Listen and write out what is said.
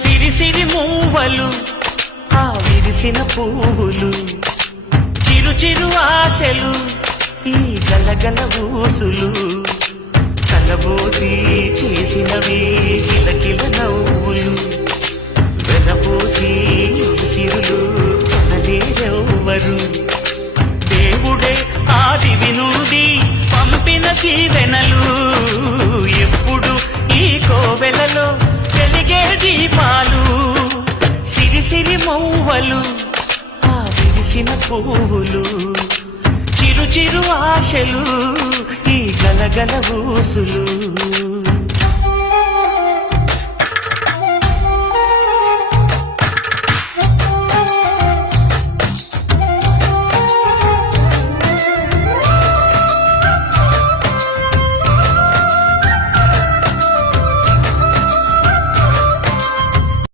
సిరి సిరి మూవలు ఆ విరిసిన పువ్వులు చిరు చిరు ఆశలు ఈ గలగల ఊసులు కలబోసి చేసినవి కిలకిల నవ్వులు వెనపోసి సిరులు కొనలేరెవ్వరు దేవుడే ఆదివి నుండి పంపిన దీవెనలు ఎప్పుడు ఈ కోవెలలో వెలిగే దీపాలు సిరి సిరి మౌవలు ఆ విరిసిన పువ్వులు చిరు చిరు ఆశలు ఈ గలగల ఊసులు